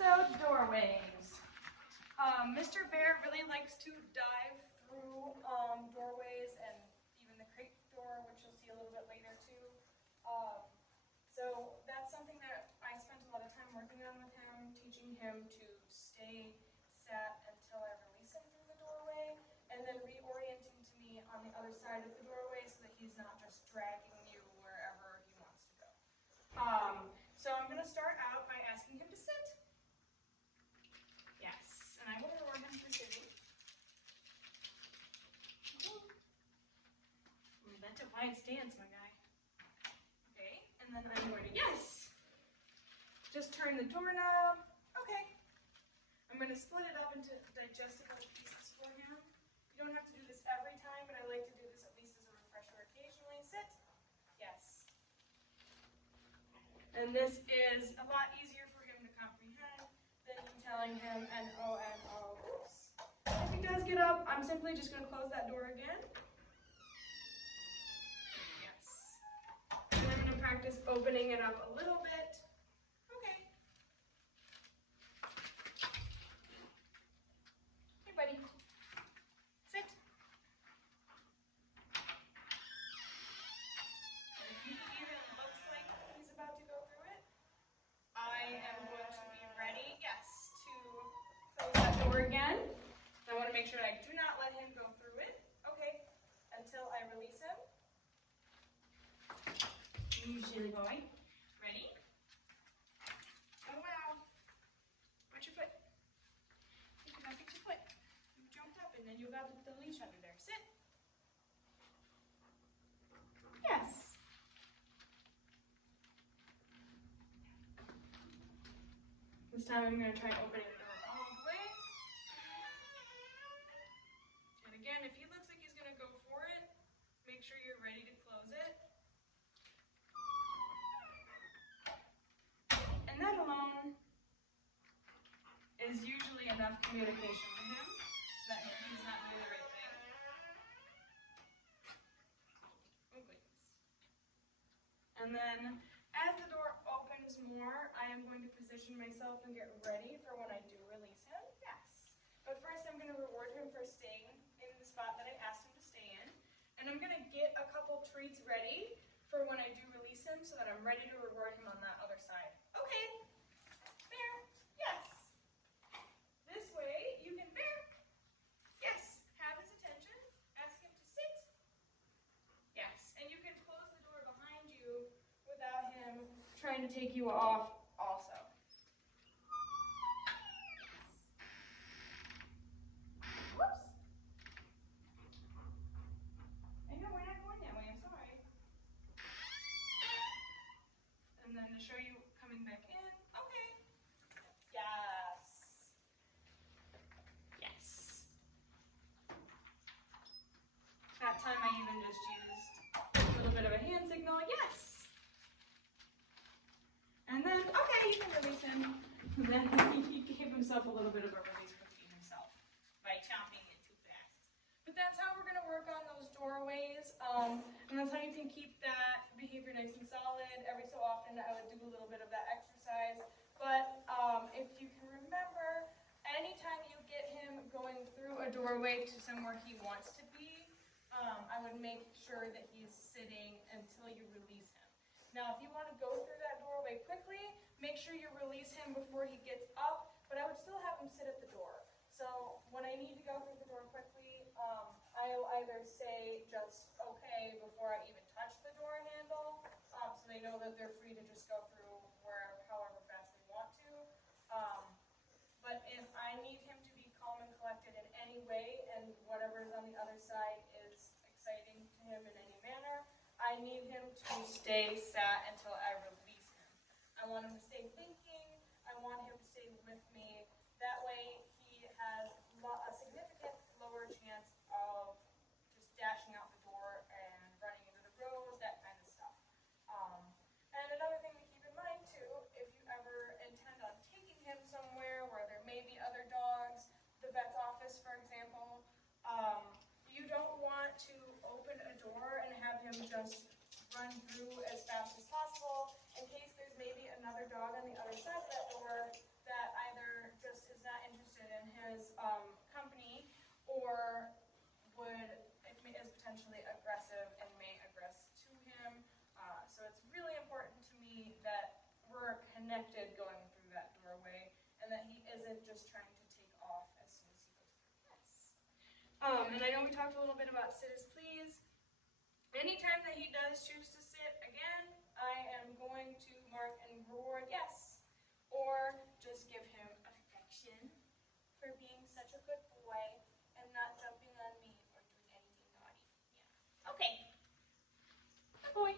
So doorways. Mr. Bear really likes to dive through doorways and even the crate door, which you'll see a little bit later too. So that's something that I spent a lot of time working on with him, teaching him to stay sat until I release him through the doorway, and then reorienting to me on the other side of the doorway so that he's not just dragging you wherever he wants to go. So I'm going to start out by asking him to sit. Yes, and I will reward him for sitting. That's a wide stance, my guy. Okay, and then I'm going to, yes! Just turn the doorknob. Okay. I'm going to split it up into digestible pieces for him. You don't have to do this every time, but I like to do this at least as a refresher occasionally. Sit. Yes. And this is a lot easier for him to comprehend than you telling him N-O, N-O. Oops. If he does get up, I'm simply just going to close that door again. Yes. And I'm going to practice opening it up a little bit. Okay. Hey, buddy. Sit. And if he even looks like he's about to go through it, I am going to be ready, yes, to close that door again. I want to make sure that I do not let him go through it. Okay, until I release him. Silly boy. Ready? Oh, wow. Watch your foot. You cannot get your foot. You jumped up and then you got the leash under there. Sit. Yes. This time I'm going to try opening the door all the way. And again, if he looks like he's going to go for it, make sure you're ready to close it. And that alone is usually enough communication to him that he's not doing the right thing. Oh, goodness. And then as the door opens more, I am going to position myself and get ready for when I do release him. Yes. But first I'm going to reward him for staying in the spot that I asked him to stay in. And I'm going to get a couple treats ready for when I do release him so that I'm ready to reward him on that other side. Okay. Bear. Yes. This way you can bear. Yes. Have his attention. Ask him to sit. Yes. And you can close the door behind you without him trying to take you off also. Whoops. I know we're not going that way, I'm sorry. And then to show you coming back in. Okay. Yes. Yes. That time I even just used a little bit of a hand signal. Yes. And then, okay, you can release him. And then he gave himself a little bit of a release cookie himself by chomping it too fast. But that's how we're going to work on those doorways. And that's how you can keep that behavior nice and solid. Every so often I would do a little bit of that exercise. But if you can remember, anytime you get him going through a doorway to somewhere he wants to be, I would make sure that he's sitting until you release him. Now, if you want to go through that doorway quickly, make sure you release him before he gets up, but I would still have him sit at the door. So when I need to go through the door quickly, I'll either say just okay before I even touch the door handle, so they know that they're free to just go through however fast they want to. But if I need him to be calm and collected in any way, and whatever is on the other side is exciting to him in any manner, I need him to stay sat until I release him. I want him to stay thinking. I want him to stay with me. That way he has a significant lower chance of just dashing out the door and running into the road, that kind of stuff. And another thing to keep in mind too, if you ever intend on taking him somewhere where there may be other dogs, the vet's office for example, you don't want to open a door and have him just run through as fast as possible in case there's maybe another dog on the other side of that door that either connected going through that doorway, and that he isn't just trying to take off as soon as he goes through this. And I know we talked a little bit about sit as please. Anytime that he does choose to sit again, I am going to mark and reward yes, or just give him affection for being such a good boy and not jumping on me or doing anything naughty. Yeah. Okay. Good boy.